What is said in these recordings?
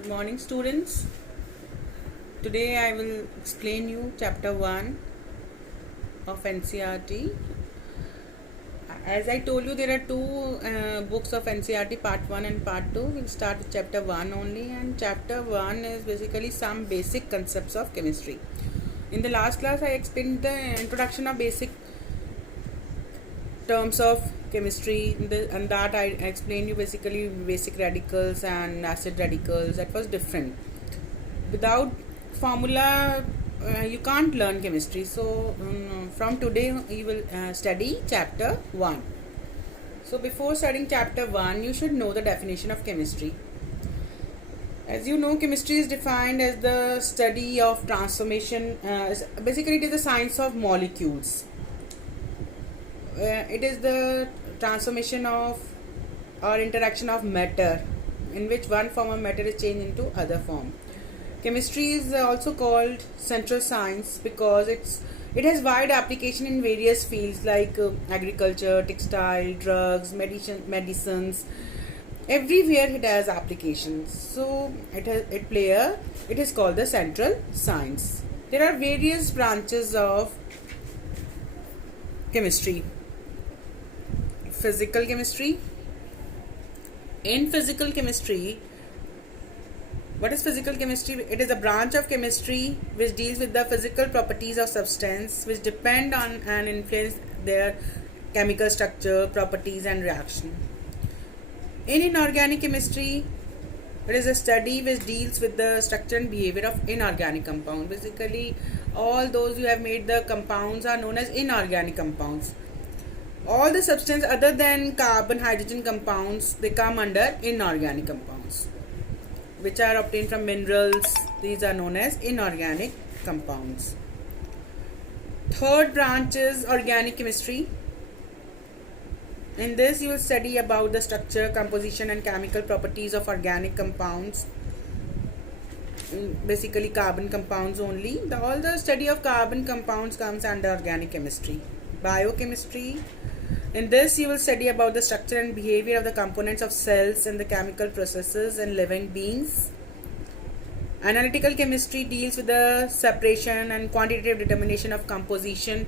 Good morning, students. Today I will explain you chapter 1 of NCERT. As I told you, there are two books of NCERT, part 1 and part 2. We'll start with chapter 1 only, and chapter 1 is basically some basic concepts of chemistry. In the last class, I explained the introduction of basic terms of chemistry, and that I explained you basically basic radicals and acid radicals. That was different. Without formula, you can't learn chemistry. So from today you will study chapter 1. So before studying chapter 1, you should know the definition of chemistry. As you know, chemistry is defined as the study of transformation. Basically, it is the science of molecules. It is the transformation of or interaction of matter, in which one form of matter is changed into other form. Chemistry is also called central science because it has wide application in various fields like agriculture, textile, drugs, medicines. Everywhere it has applications. So it is called the central science. There are various branches of chemistry. Physical chemistry. In physical chemistry, what is physical chemistry? It is a branch of chemistry which deals with the physical properties of substance which depend on and influence their chemical structure, properties and reaction. In inorganic chemistry, it is a study which deals with the structure and behavior of inorganic compounds. Basically, all those who have made the compounds are known as inorganic compounds. All the substances other than carbon, hydrogen compounds, they come under inorganic compounds, which are obtained from minerals. These are known as inorganic compounds. Third branch is organic chemistry. In this, you will study about the structure, composition and chemical properties of organic compounds. Basically carbon compounds only. All the study of carbon compounds comes under organic chemistry. Biochemistry. In this, you will study about the structure and behavior of the components of cells and the chemical processes in living beings. Analytical chemistry deals with the separation and quantitative determination of composition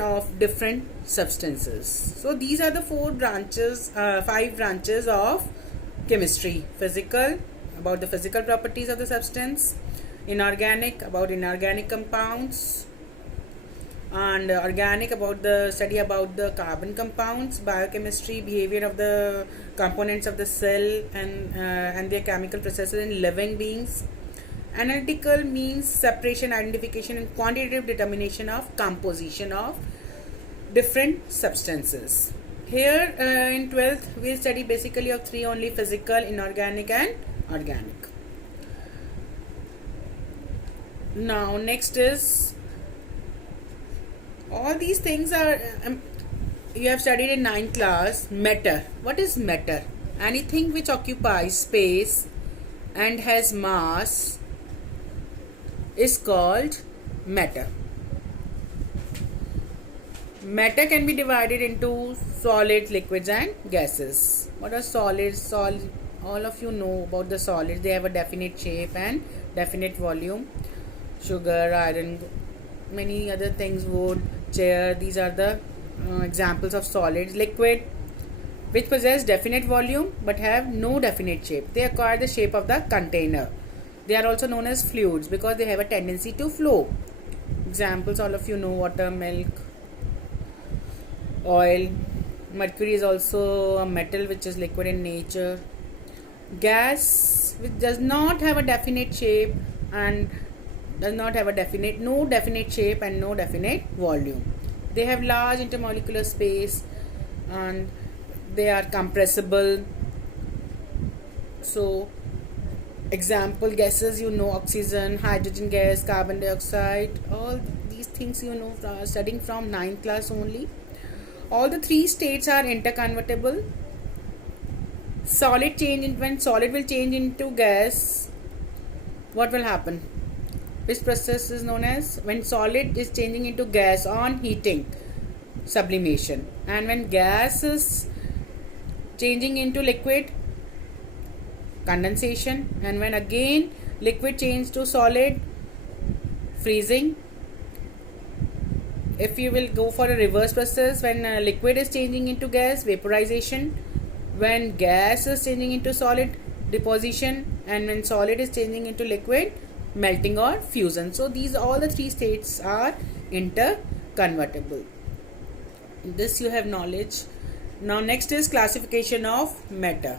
of different substances. So these are the five branches of chemistry. Physical, about the physical properties of the substance. Inorganic, about inorganic compounds. And organic, about the study about the carbon compounds. Biochemistry, behavior of the components of the cell and their chemical processes in living beings. Analytical means separation, identification and quantitative determination of composition of different substances. Here in 12th we will study basically of three only: physical, inorganic and organic. Now next is, all these things are you have studied in 9th class. Matter. What is matter? Anything which occupies space and has mass is called matter. Matter can be divided into solids, liquids and gases. What are solids? All of you know about the solids. They have a definite shape and definite volume. Sugar, iron, many other things, wood, chair. These are the examples of solids. Liquid, which possess definite volume but have no definite shape. They acquire the shape of the container. They are also known as fluids because they have a tendency to flow. Examples, all of you know: water, milk, oil. Mercury is also a metal which is liquid in nature. Gas, which does not have a definite shape and no definite shape and no definite volume. They have large intermolecular space and they are compressible. So example gases, you know: oxygen, hydrogen gas, carbon dioxide. All these things you know studying from 9th class only. All the three states are interconvertible. When solid will change into gas, what will happen? Which process is known as, when solid is changing into gas on heating, sublimation, and when gas is changing into liquid, condensation, and when again liquid change to solid, freezing. If you will go for a reverse process, when liquid is changing into gas, vaporization. When gas is changing into solid, deposition. And when solid is changing into liquid, melting or fusion. So these all the three states are interconvertible. This you have knowledge. Now next is classification of matter.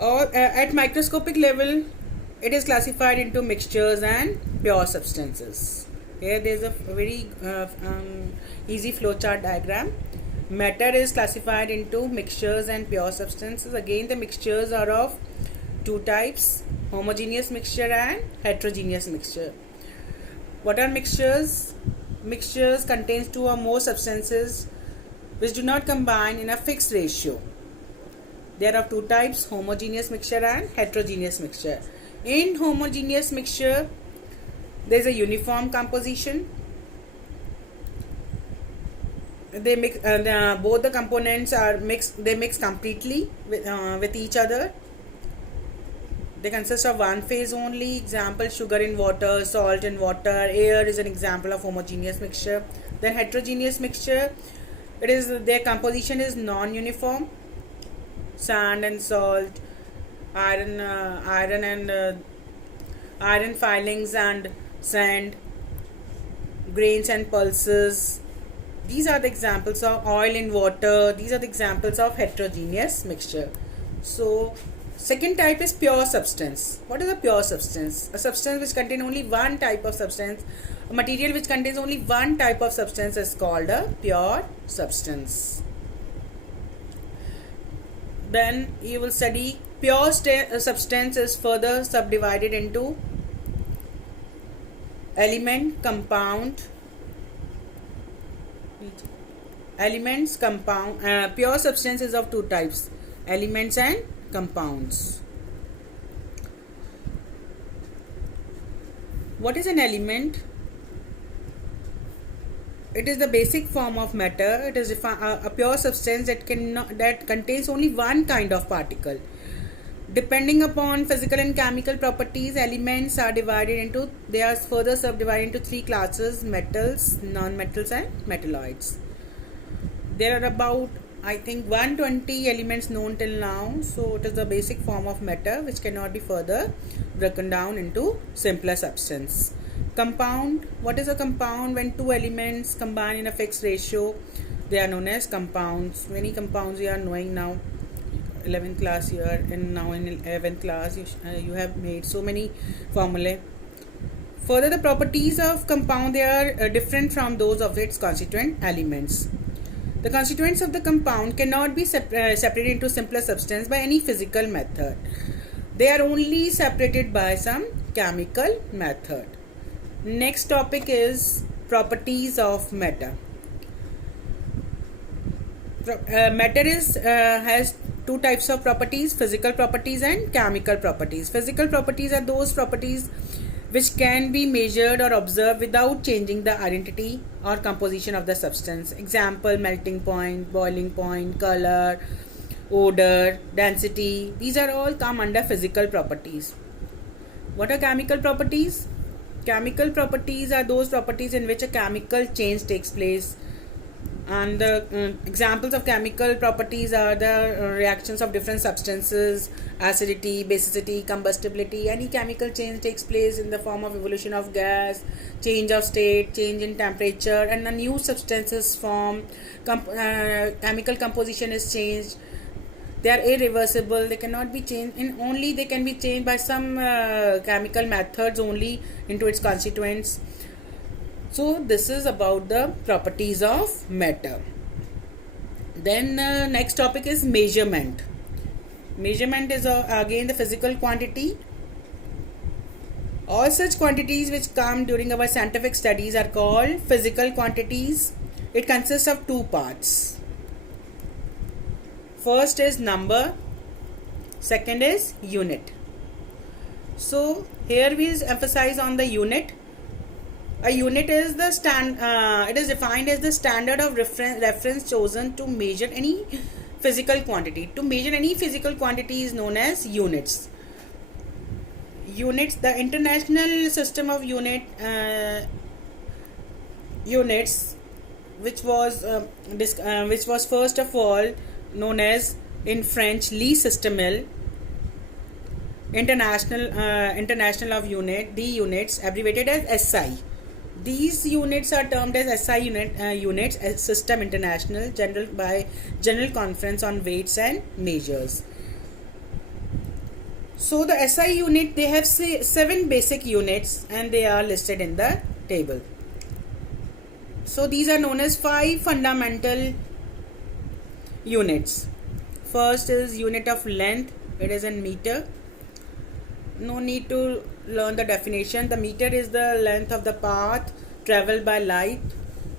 Or at microscopic level, it is classified into mixtures and pure substances. Here there is a very easy flowchart diagram. Matter is classified into mixtures and pure substances. Again, the mixtures are of two types: homogeneous mixture and heterogeneous mixture. What are mixtures? Mixtures contains two or more substances which do not combine in a fixed ratio. There are two types: homogeneous mixture and heterogeneous mixture. In homogeneous mixture, there is a uniform composition. They mix. Both the components are mixed. They mix completely with each other. They consist of one phase only. Example: sugar in water, salt in water, air is an example of homogeneous mixture. Then heterogeneous mixture, it is their composition is non-uniform. Sand and salt, iron filings and sand, grains and pulses. These are the examples of oil in water. These are the examples of heterogeneous mixture. So second type is pure substance. What is a pure substance? A substance which contains only one type of substance. A material which contains only one type of substance is called a pure substance. Then you will study pure substance is further subdivided into element, compound. Elements, compound. Pure substance is of two types: elements and compounds. What is an element? It is the basic form of matter. It is a pure substance that contains only one kind of particle. Depending upon physical and chemical properties, elements are divided into. They are further subdivided into three classes: metals, non-metals, and metalloids. There are about, I think, 120 elements known till now. So it is the basic form of matter which cannot be further broken down into simpler substance. Compound. What is a compound? When two elements combine in a fixed ratio, they are known as compounds. Many compounds we are knowing now. 11th class you are in now. In 11th class you have made so many formulae. Further, the properties of compound, they are different from those of its constituent elements. The constituents of the compound cannot be separated into simpler substance by any physical method. They are only separated by some chemical method. Next topic is properties of matter. Matter has two types of properties: physical properties and chemical properties. Physical properties are those properties which can be measured or observed without changing the identity or composition of the substance. Example: melting point, boiling point, color, odor, density. These are all come under physical properties. What are chemical properties? Chemical properties are those properties in which a chemical change takes place. And the examples of chemical properties are the reactions of different substances: acidity, basicity, combustibility. Any chemical change takes place in the form of evolution of gas, change of state, change in temperature, and a new substance is formed. Chemical composition is changed. They are irreversible. They cannot be changed. They can be changed by some chemical methods only into its constituents. So this is about the properties of matter. Then next topic is measurement. Measurement is again the physical quantity. All such quantities which come during our scientific studies are called physical quantities. It consists of two parts. First is number, second is unit. So here we emphasize on the unit. A unit is it is defined as the standard of reference chosen to measure any physical quantity. To measure any physical quantity is known as units. Units, the international system of units, which was first of all known as in French Lie Systemel, international of unit, the units abbreviated as SI. These units are termed as SI units as System International, General Conference on Weights and Measures. So the SI unit, they have 7 basic units and they are listed in the table. So these are known as 5 fundamental units. First is unit of length, it is in meter. No need to learn the definition. The meter is the length of the path traveled by light.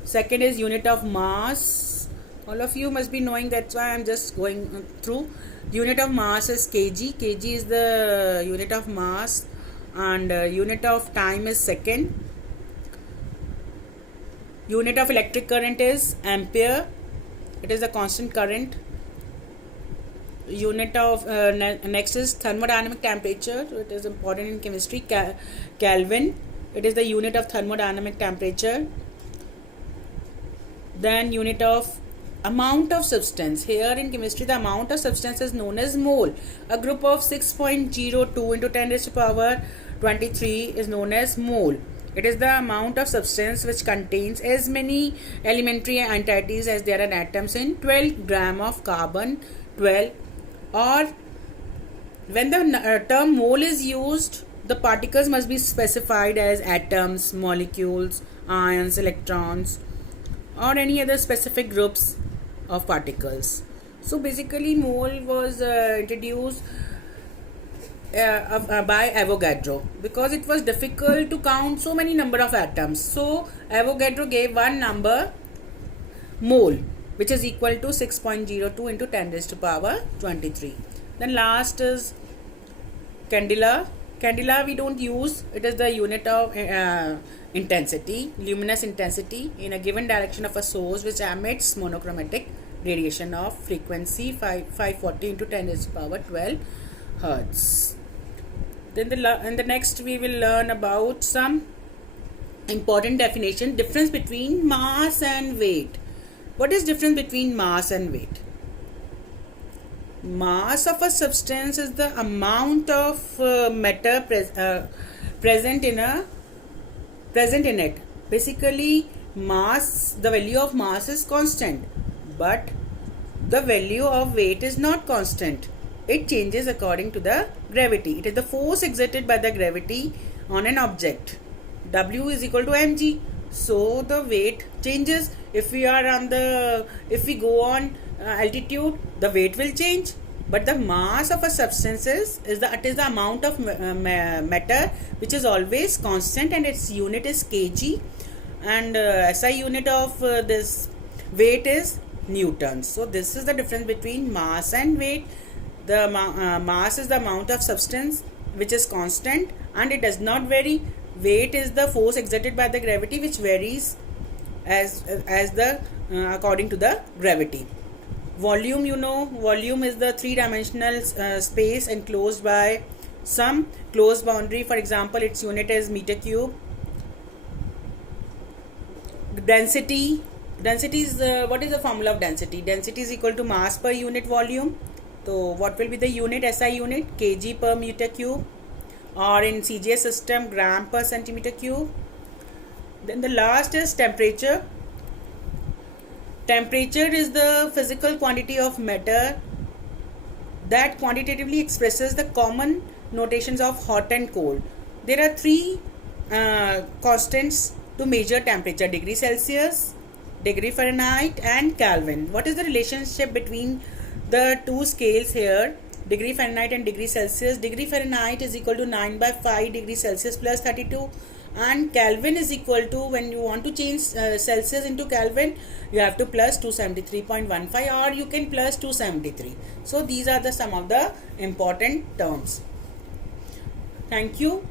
Second is unit of mass. All of you must be knowing, that's why I am just going through. Unit of mass is kg. Kg is the unit of mass, and unit of time is second. Unit of electric current is ampere. It is a constant current. Unit of next is thermodynamic temperature. It is important in chemistry. Kelvin. It is the unit of thermodynamic temperature. Then unit of amount of substance. Here in chemistry, the amount of substance is known as mole. A group of 6.02 into 10 raised to power 23 is known as mole. It is the amount of substance which contains as many elementary entities as there are atoms in 12 gram of carbon 12. Or when the term mole is used, the particles must be specified as atoms, molecules, ions, electrons, or any other specific groups of particles. So basically mole was introduced by Avogadro because it was difficult to count so many number of atoms. So Avogadro gave one number, mole, which is equal to 6.02 into 10 raised to power 23. Then last is candela. Candela we don't use. It is the unit of intensity, luminous intensity in a given direction of a source which emits monochromatic radiation of frequency 540 into 10 raised to power 12 hertz. Then in the next we will learn about some important definition, difference between mass and weight. What is difference between mass and weight? Mass of a substance is the amount of matter present in it. Basically, mass, the value of mass is constant, but the value of weight is not constant. It changes according to the gravity. It is the force exerted by the gravity on an object. W is equal to mg. So the weight changes. If we go on altitude, the weight will change. But the mass of a substance is the amount of matter which is always constant, and its unit is kg, and SI unit of this weight is newtons. So this is the difference between mass and weight. The mass is the amount of substance which is constant and it does not vary. Weight is the force exerted by the gravity which varies according to the gravity. Volume, volume is the three-dimensional space enclosed by some closed boundary. For example, its unit is meter cube. Density is what is the formula of density? Density is equal to mass per unit volume. So what will be the unit? SI unit, kg per meter cube, or in CGS system, gram per centimeter cube. Then the last is temperature. Temperature is the physical quantity of matter that quantitatively expresses the common notations of hot and cold. There are three constants to measure temperature: degree Celsius, degree Fahrenheit, and Kelvin. What is the relationship between the two scales here, degree Fahrenheit and degree Celsius? Degree Fahrenheit is equal to 9 by 5 degree Celsius plus 32, and Kelvin is equal to, when you want to change Celsius into Kelvin, you have to plus 273.15, or you can plus 273. So these are the some of the important terms. Thank you.